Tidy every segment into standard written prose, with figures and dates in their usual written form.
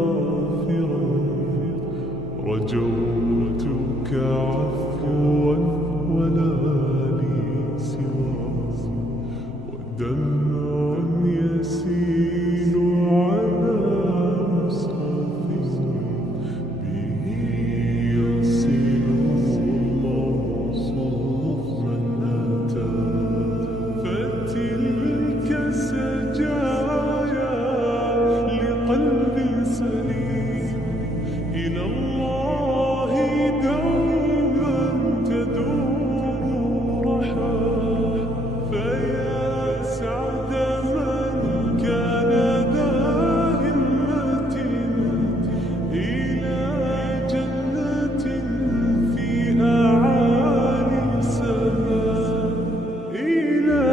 غافرا رجوتك عفوا ولا لي سواه ودمع يسيل على مصحف به يصل الله صوفا أتى فتلك سجايا لقلب سليم إلى الله دوما تدور رحى فيا سعد من كان ذا همة إلى جنة فيها عالي السماء إلى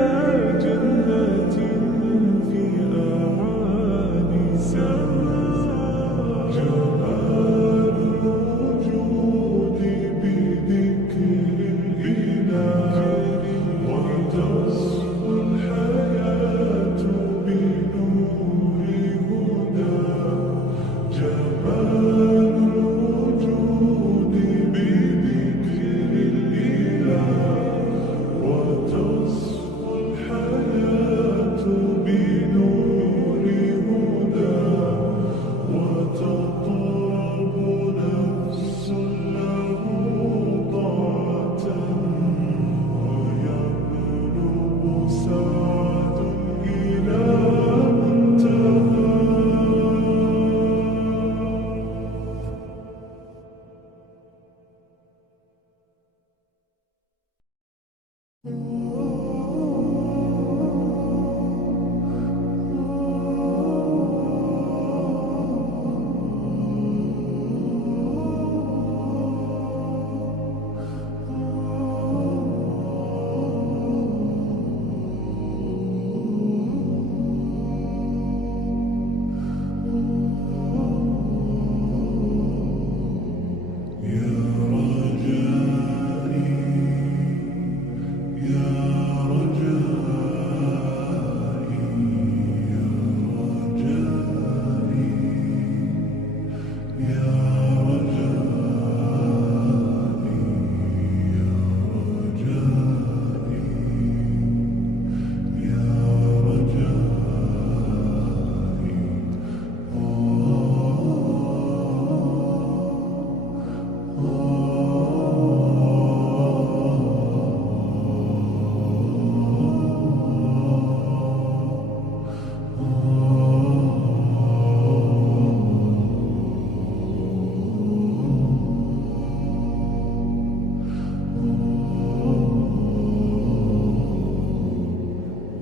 جنة فيها عالي السماء جمال الوجود بذكر الإله وتصفو الحياة بنور هدى جمال الوجود بذكر الإله وتصفو الحياة بنور هدى وتطرب نفس له طاعة ويبلغ سعد إلى منتهى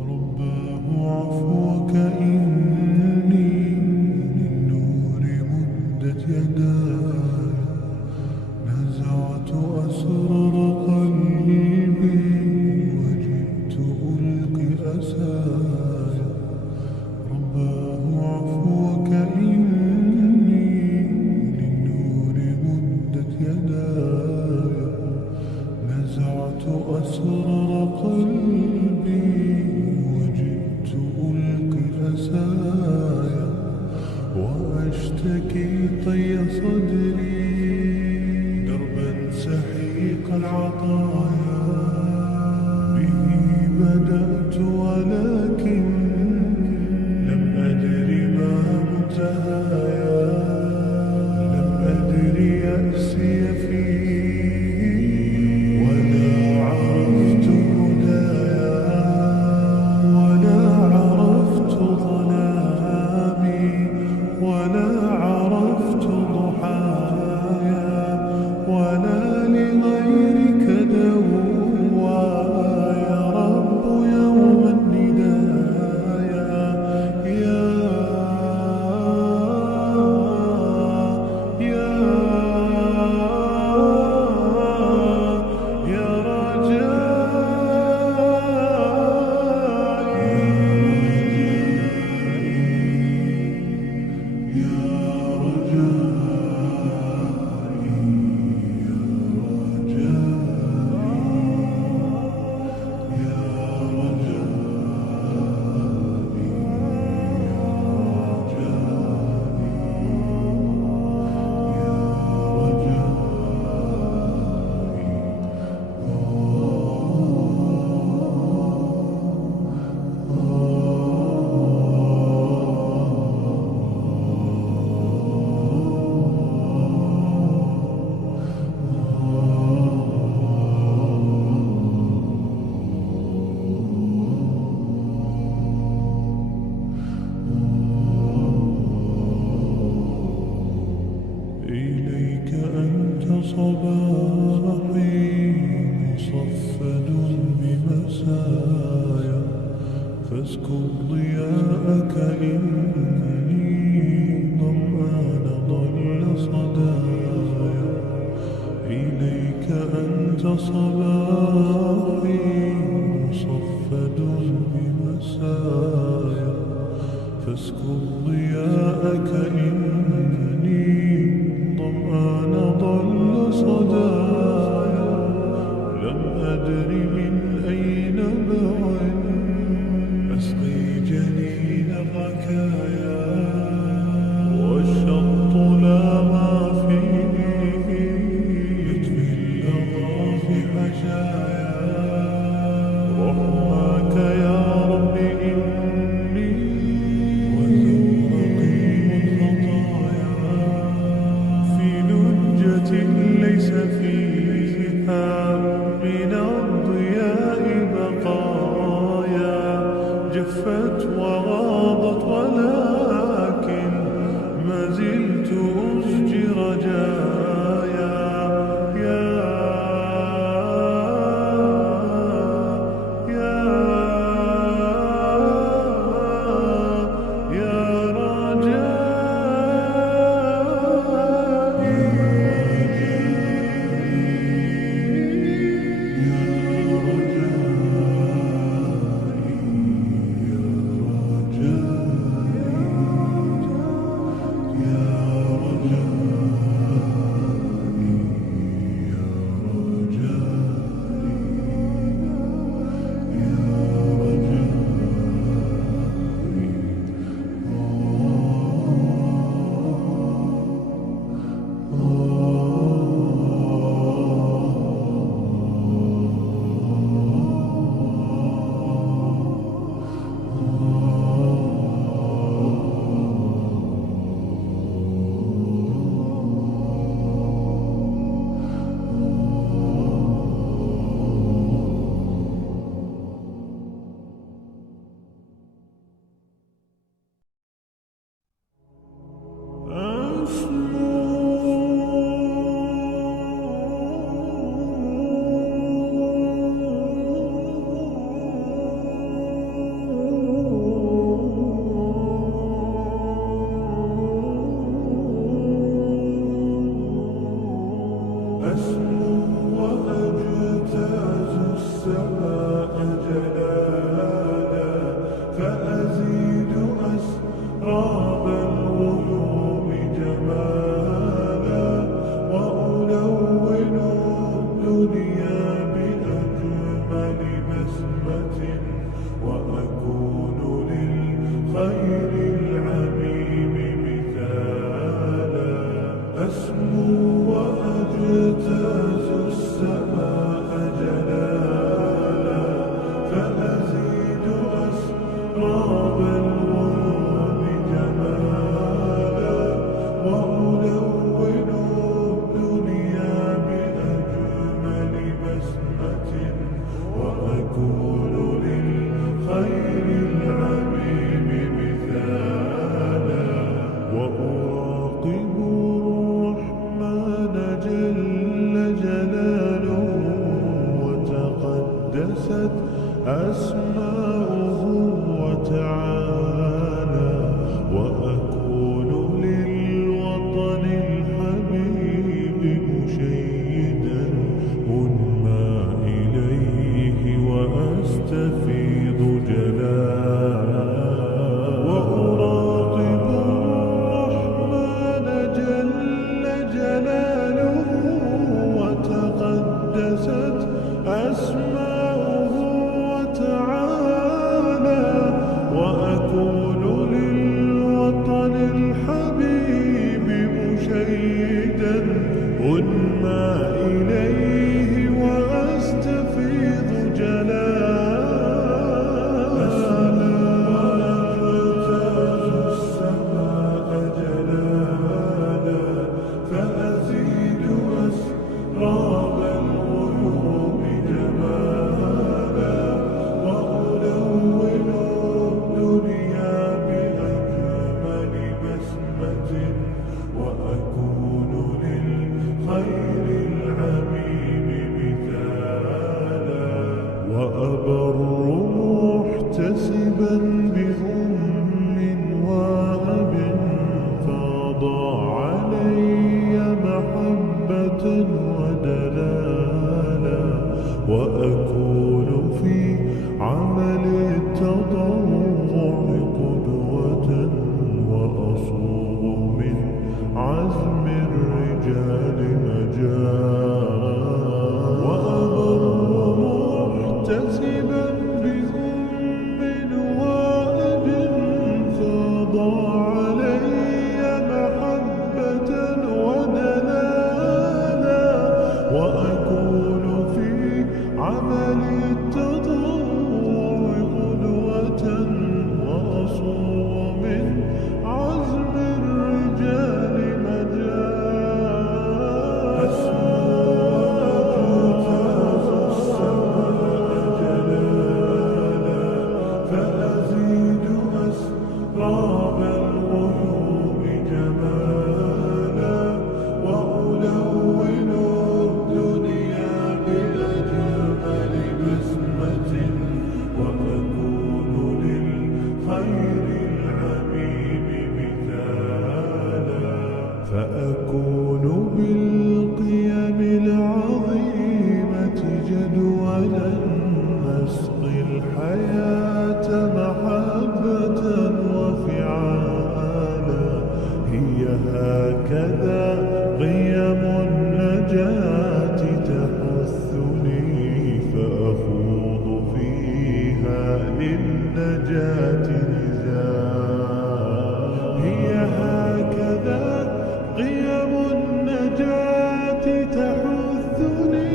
رباه عفوك إني للنور مدت يداي نزعت أسرار قلبي وجئت ألقي أساي رباه عفوك إني للنور مدت يداي نزعت أسرار قلبي وجئت ألقي أسايا وأشتكي طي صدري دربا سحيق العطايا به بدأت ولكن لم أدر ما منتهايا لم أدر يأسي فيه ولا عرفت هدايا ولا عرفت ظلامي ولا عرفت ضحايا ولا لغيرك دوايا رب يوم الندايا يا صباحي مصفد بمسايا فاسكب ضياءك إنني ظمآن ضل صدايا إليك أنت صباحي مصفد بمسايا فاسكب ضياءك إنني ظمآن ضل صدايا لم أدر من أين بعد أسقي جنين الركايا والشط لا ما فيه يطفي اللظى في حشايا رحماك يا رب إني وزورقي والخطايا في لجة ليس فيها من الضياء بقايا جفت وغاضت ولكن ما زلت أسجي رجايا يا يا يا رجائي قضى علي محبة ودلالا، وأكون في عمل التضرع قدوة، وأصوغ من عزم الرجال مجالا، وأبر محتسبا بأم وأب قضى علي محبة ودلالا، وأكون في عمل التضرع قدوة، وأصوغ من عزم الرجال مجالا، أجتاز السماء جلالا، فأزيد أسراب الغيوم جمالا، وألون الدنيا بأجمل بسمة، وأكون للخير العميم مثالا، فأكون بالقيم العظيمة جدولا، نسقي الحياة محبة وفعالا، هي هكذا قيم النجاة تحثني، فأخوض فيها للنجاة نزالا، هي هكذا قيم النجاة تحثني،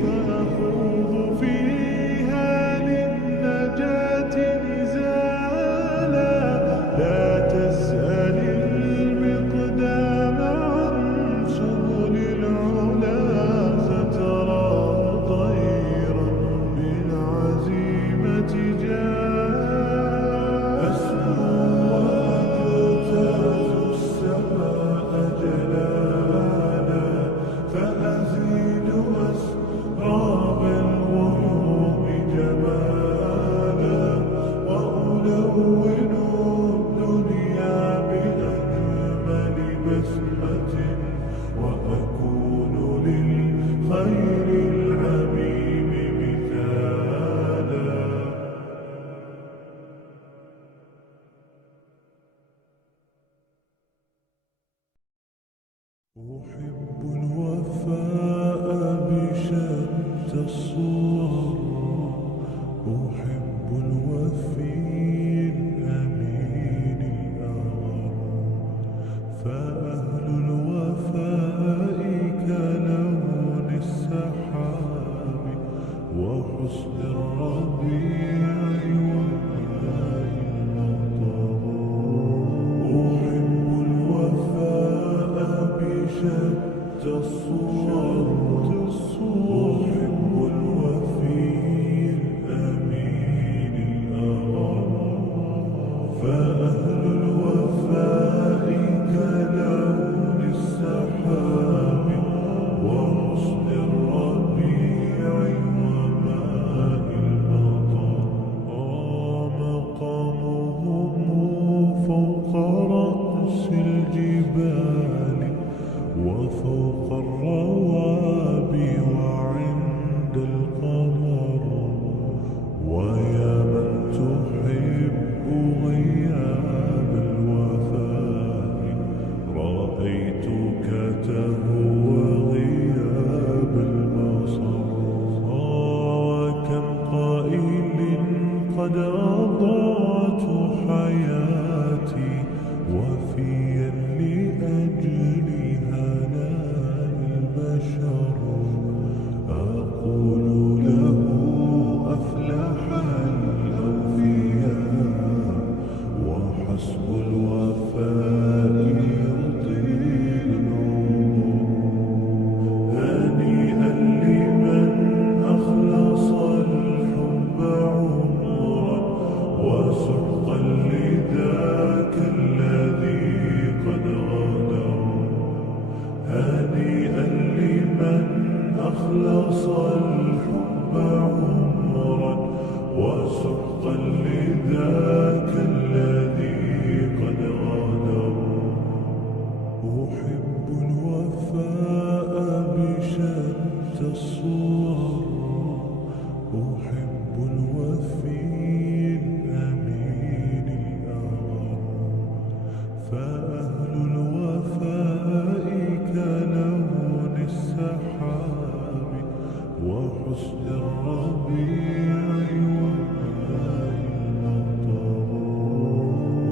فأخوض فيها للنجاة نزالا، لا تسأل المقدام عن سبل العلا، سترى طيرا بالعزيمة جاء، أسمو وأجتاز السماء جلالا، فأزيد أسراب الغيوم جمالا، وألون الدنيا بأجمل بسمة، وأكون للخير العميم مثالا. أحب الوفاء بشتى الصور، أحب الوفي الأمين الأغر، فأهل الوفاء كلون السحاب، وحسن الربيع وماء المطر، أحب الوفاء بشتى الصور، أحب الوفي الأمين الأغر، فأهل الوفاء كلون السحاب، وحسن الربيع وماء المطر، مقامهم فوق رأس الجبال، وفوق الروابي وعند القمر، ويا من تحب غياب الوفاء، رأيتك تهوى غياب البصر، وكم قائل قد أضاعت حياتي وفيا لأجل هناء البشر، أقول له أفلح الأوفياء، وحسب الوفاء يطيل العمر، هنيئا لمن أخلص الحب عمرا، وسحقا لذاك الذي قد غدر، هنيئا لمن أخلص الحب عمرا، وسحقا لذاك الذي قد غدر. أحب الوفاء بشتى الصور، أحب الوفي الأمين الأغر، فأهل الوفاء كلون السحاب وحسن الربيع وماء المطر.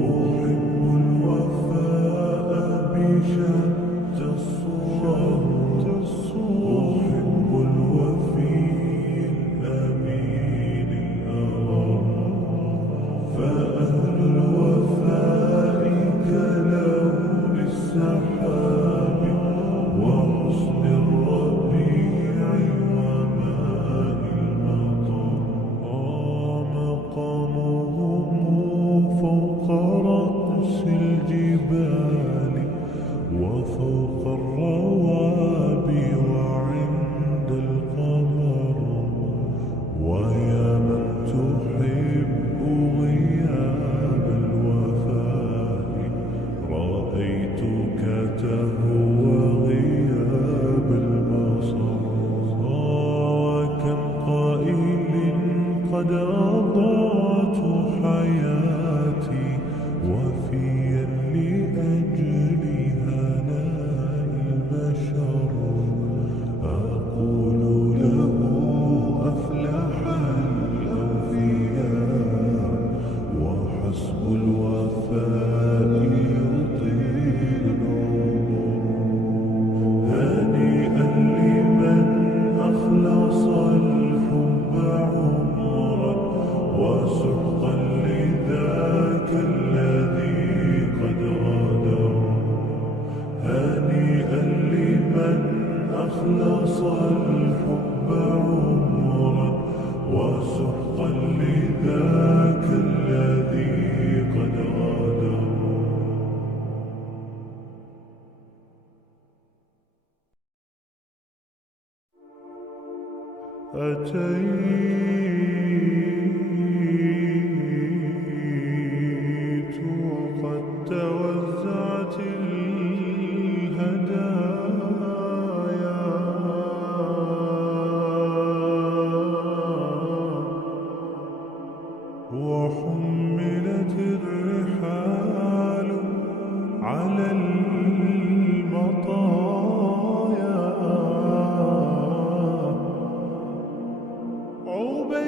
أحب الوفاء بشتى الصور، أحب الوفي الأمين الأغر، فأهل الوفاء كلون السحاب وحسن الربيع وماء المطر. مقامهم فوق رأس الجبال وفوق الروابي وعند القمر، ويا من تحب غياب الوفاء رأيتك تهوى غياب البصر. وكم قائل قد أضعت حياتي وفيا لأجل هناء البشر، أقول له أفلح الأوفياء وحسب الوفاء يطيل العمر. هنيئا لمن أخلص الحب عمرا وسحقا لذاك الذي قد غادر. هنيئا لمن أخلص الحب عمرا وسحقا لذاك الذي قد غادر. أتيت وقد توزعت الهدايا، وحملت الرحال على المطايا. عبيد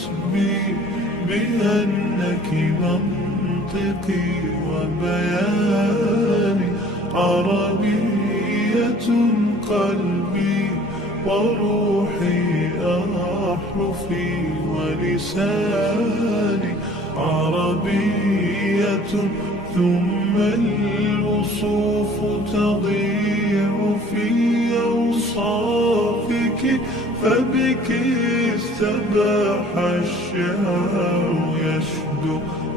حسبي بأنك منطقي وبياني، عربية قلبي وروحي أحرفي ولساني، عربية ثم الوصوف تضيع في أوصافك، فبك استباح الشعر يشدو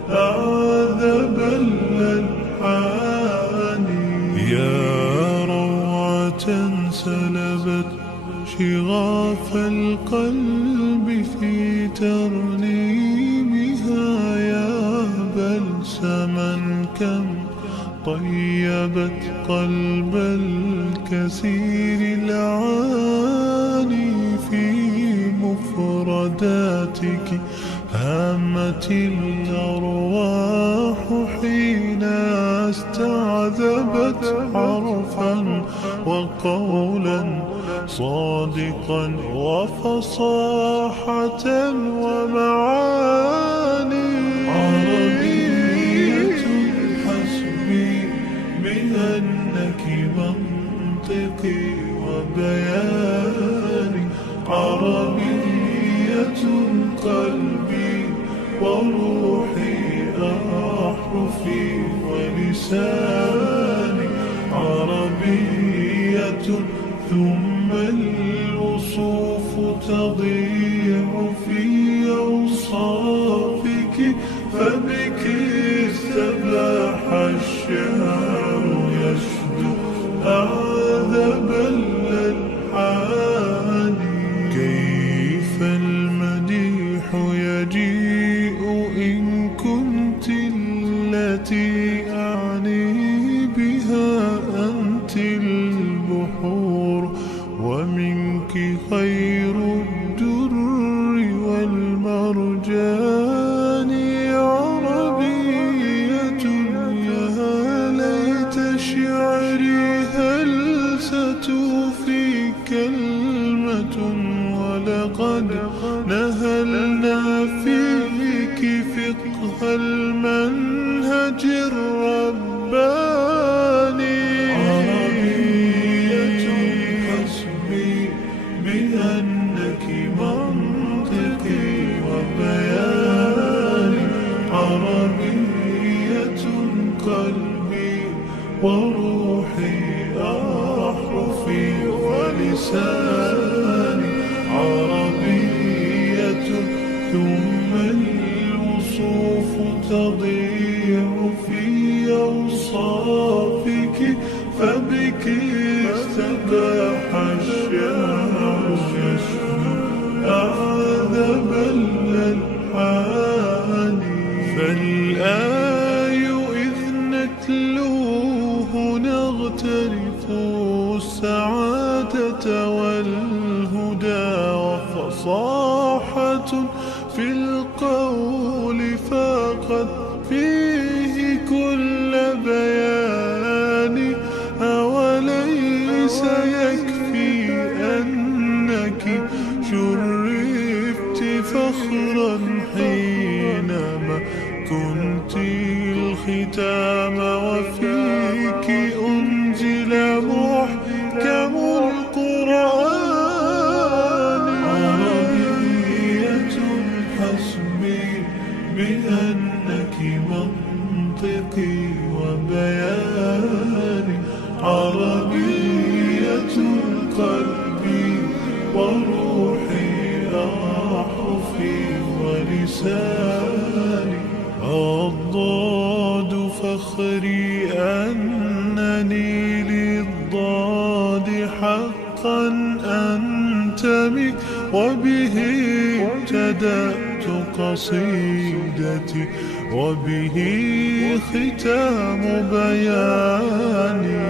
أعذب الألحان. يا روعة سلبت شغاف القلب في ترنيمها، يا بلسما كم طيبت قلب الكثير العاني، في مفرداتك هامت الأرواح حين استعذبت حرفا وقولا صادقا وفصاحة ومعاني. عربية حسبي بأنك منطقي وبياني، عربية قلبي وروحي أحرفي ولساني، عربية ثم الوصوف تضيع في أوصافك، فبك استباح الشعر يشدو أعذب الألحان. كيف المديح يجيء إن كنت التي أعني بها أنت البحور، ومنك خير الدر والمرجان، عربية يا ليت شعري هل ستوفي كلمة، ولقد نهلنا فيك فقه المنهج الرباني. عربية حسبي بأنك منطقي وبياني، عربية قلبي وروحي أحرفي ولساني، عربية ثم الوصوف تضيع في أوصافك، فبك استباح الشعر يشدو أعذب الألحان. فالآي إذ نتلوه نغترف السعادة والهدى، وفصاحة في القول فاقت فيه كل بيان، أوليس يكفي أنك شرفت فخرا حينما كنت الختام، وفيك أنزل محكم القرآن. عربية حسبي بأنك منطقي وبياني، عربية قلبي وروحي أحرفي ولساني، الضاد فخري أنني للضاد حقا أنتمي، وبه ابتدأت قصيدتي وبه ختام بياني.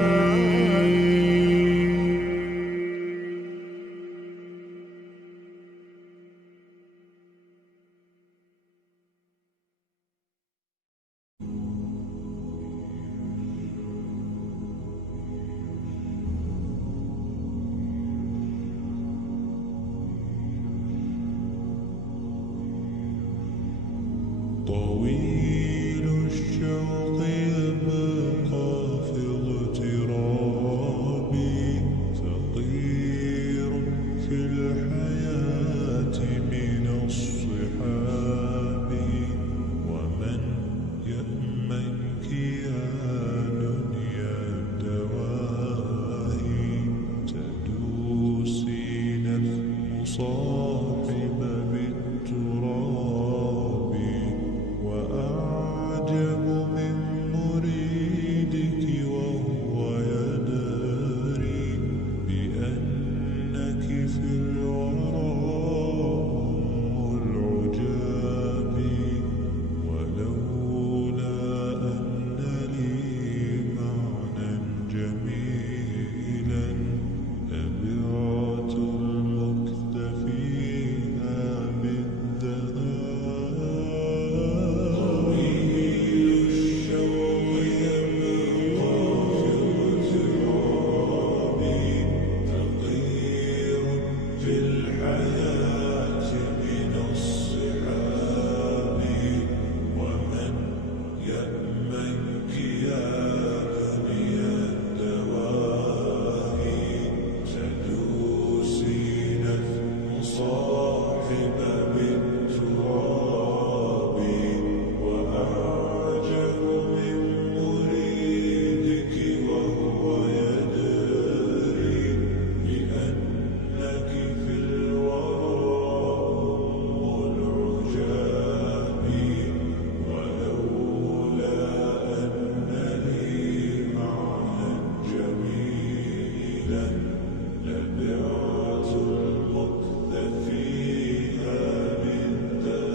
لبعت المكث فيها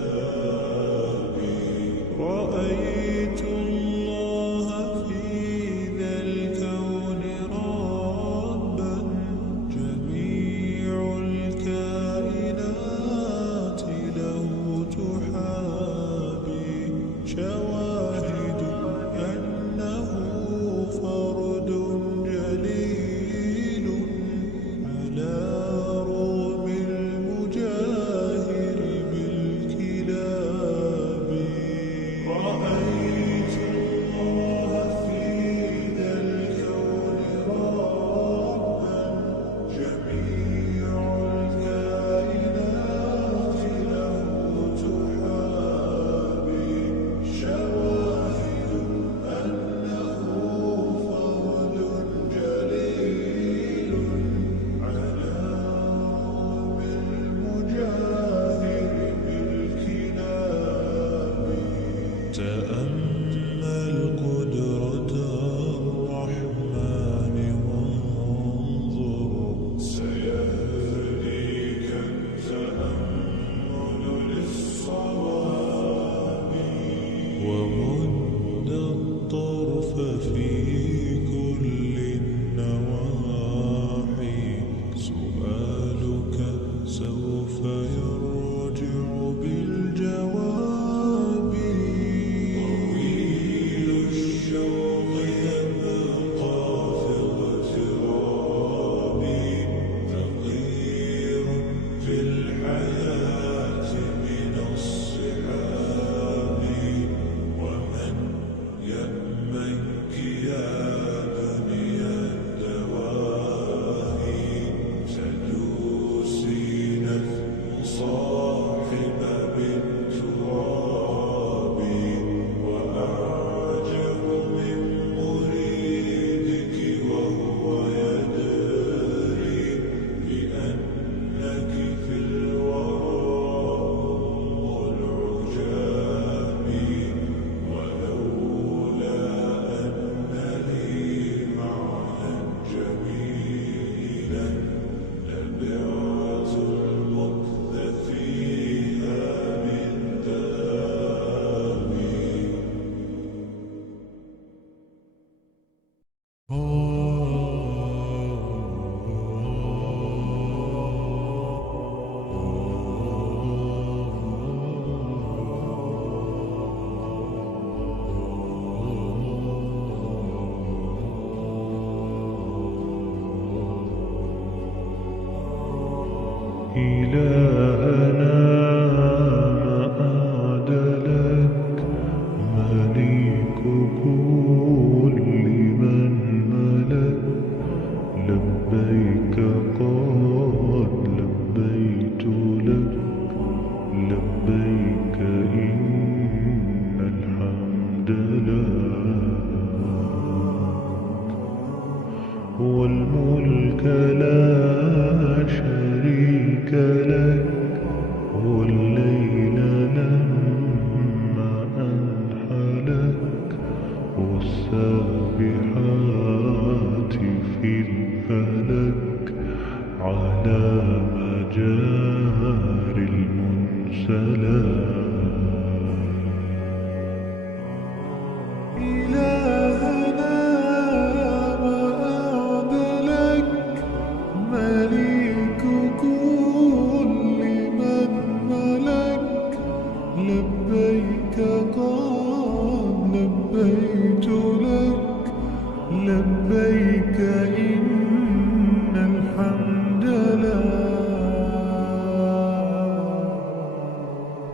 بالذهب رأيت الله في ذا الكون ربا جميع الكائنات له تحابي شواهد أنه فرد جليل على رغم المجاهر بالكلاب رأيت الله في ذا الكون ربا جميع الكائنات له تحابي شواهد أنه فرد جليل على رغم المجاهر بالكلاب تأمل قدرة الرحمن وانظر سيهديك التأمل للصواب ومد الطرف في كل النواحي سؤالك سوف يرجع بالجواب طويل الشوق يبقى في اغترابي فقير في الحياة من الصحاب ومن يأمنك يا بني الدواهي تدوسين مصاحب بالتراب وأعجب من مريدك وهو يدري بأنك في الورى أم العجاب ولولا أن لي معنى جميلا لبعت المكث فيها بالذهب إلهنا ما أعدلك مليك كل من ملك لبيك قد لبيت لك لبيك إن الحمد لك والملك لا شريك لك والليل لما أنحلك والسابحات في الفلك على مجاري المنسلات إلهنا ما أعدلك مليك كل من ملك لبيك قد لبيت لك لبيك إن الحمد لك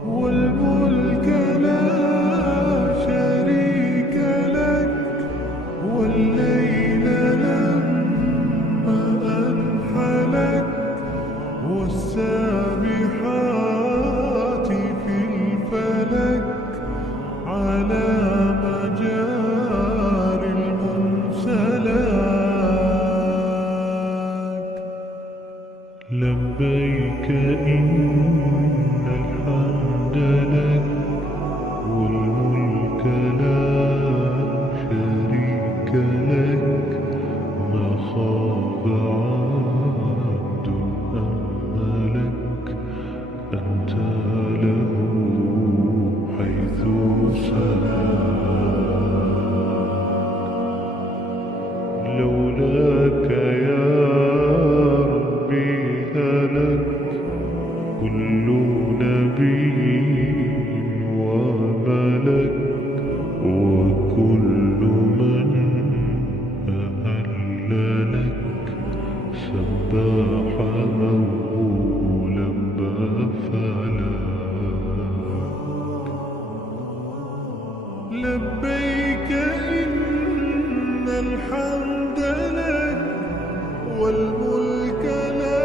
والملك لا شريك لك والليل لما أنحلك والسابحات في الفلك على مجاري المنسلات لبيك إن الحمد لك والملك لا شريك لك ما خاب سباح أو لبى فلاك. لبيك إن الحمد لك والملك لا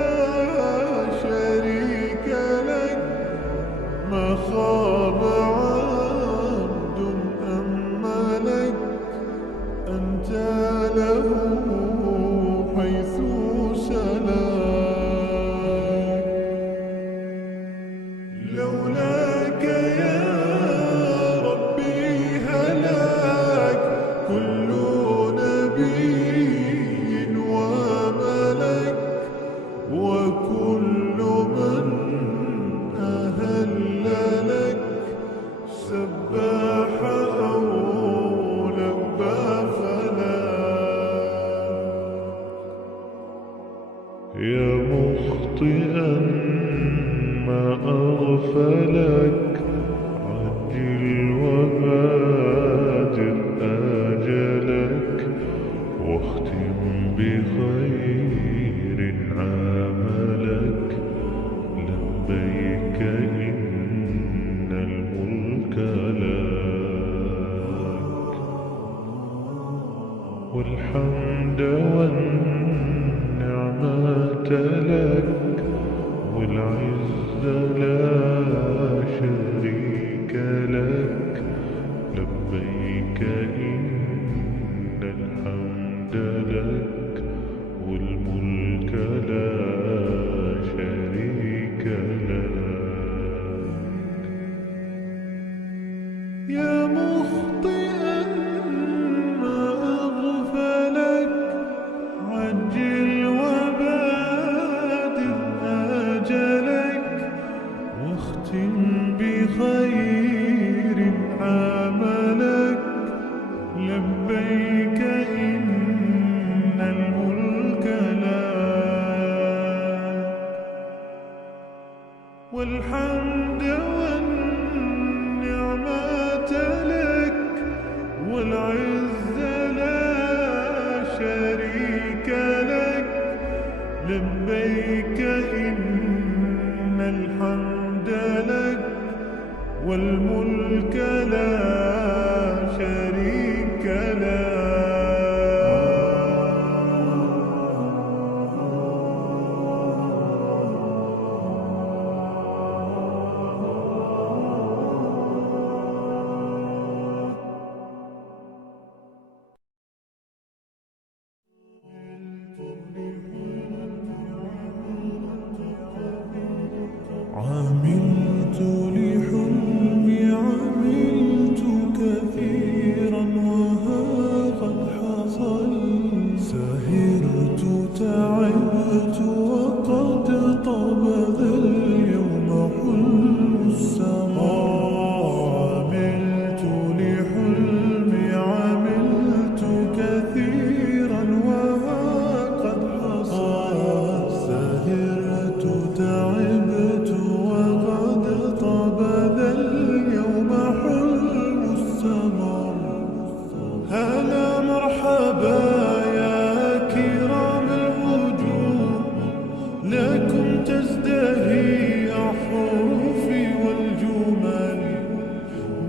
شريك لك. ما خاب عبد أملك أنت له حيث سلاك. لولاك يا ربي هلاك كل نبي وملك وكل من أهل لك سباح أو لبى فلاك. يا مخطئا ما أغفلك عجل وبادر آجلك واختم بخير عملك. لبيك إن الملك لك والحمد والنعمة لك والعز لا شريك لك. لبيك إن الحمد لك والملك لا شريك لك. يا مخطئا ما أغفلك عجل وبادر آجلك واختم بخير عملك. لبيك إن الملك لك والحمد والنعمة لك والعز لا شريك لك. لبيك إن الحمد لك والملك لا شريك لك. عملت لحلمي عملت كثيرا وها قد حصل. سهرت تعبت وقد طاب ذا اليوم حلم السماء. عملت لحلمي عملت كثيرا وها قد حصل. سهرت تعبت وقد طاب ذا اليوم حلم السمر. هلا مرحبا يا كرام الوجوه لكم تزدهي أحرفي والجمل.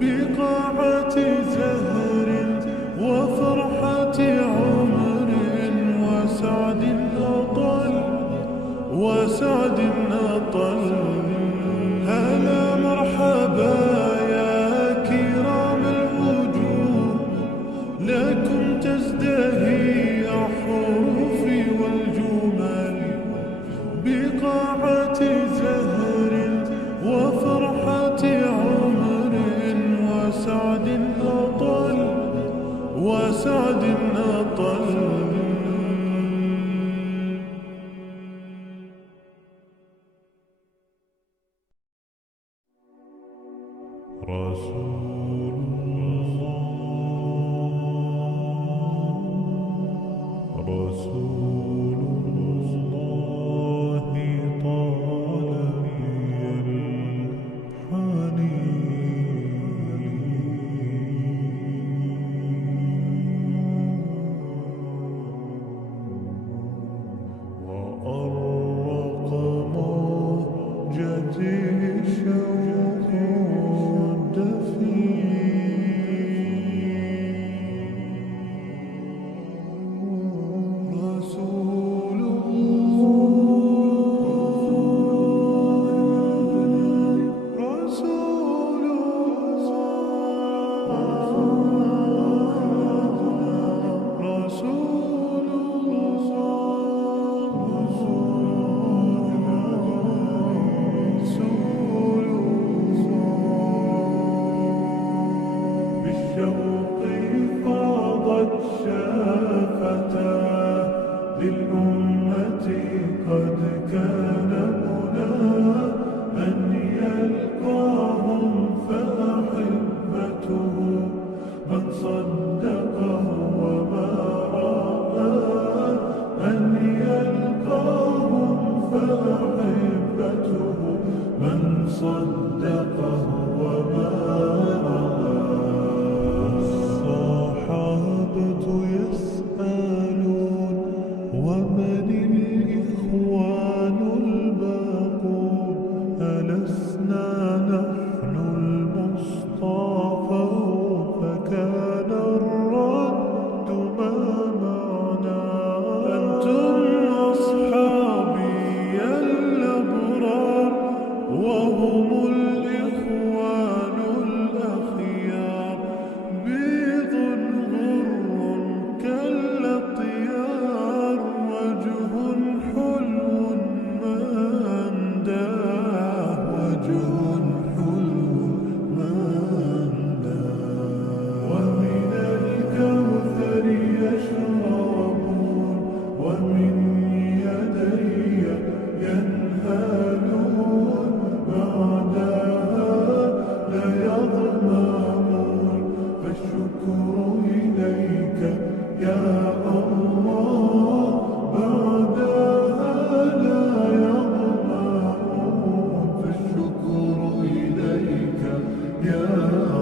بقاعة زهر وفرحة عمر وسعد أطل وسعد أطل. هلا مرحبا يا كرام الوجوه لكم تزدهي أحرفي والجمل. بقاعة زهر وفرحة عمر وسعد أطل وسعد أطل. رسول الله رسول الله طال بي الحنين للأمة قد كان منى أن يلقاهم فأحبته من صدقه وما رأى أن يلقاهم فأحبته من صدقه وما رأى. الصحابة يسألون ومن الإخوان الباقون ألسنا نحن المصطفون فكان الرد ما معنا أنتم أصحابي الأبرار وهم الإخوان الأخيار بيض غر كالأطيار وجه حلو ما أنداه وجه حلو ما أنداه ومن الكوثر يشربون ومن يدي ينهالون بعدها لا يظمأون فالشكر إليك يا الله بعدها لا يظمأون فالشكر إليك يا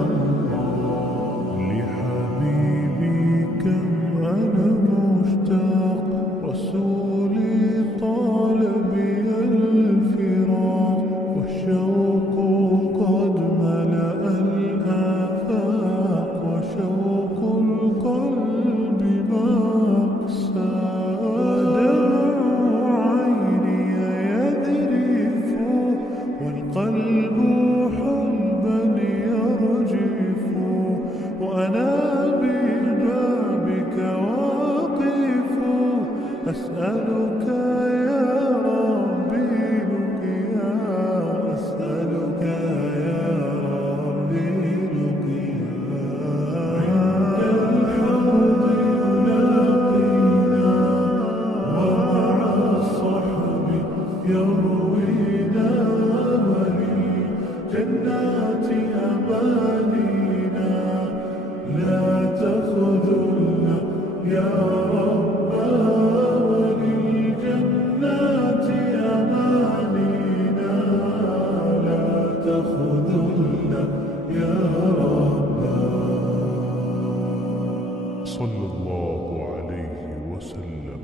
الله. لحبيبي كم أنا مشتاق رسولي طال بي الفراق والشوق قد ملأ الآفاق وشوق القلب مقسى ودمع عيني يذرف والقلب حبا يرجف وأنا ببابك واقف أسألك يا ربي لقيا أسألك يا ربي لقيا عند الحوض يلاقينا ومع الصحب يروينا وللجنات أمانينا لا تخذلنا يا ربنا وللجنات أمانينا لا تخذلنا يا ربنا. صلى الله عليه وسلم.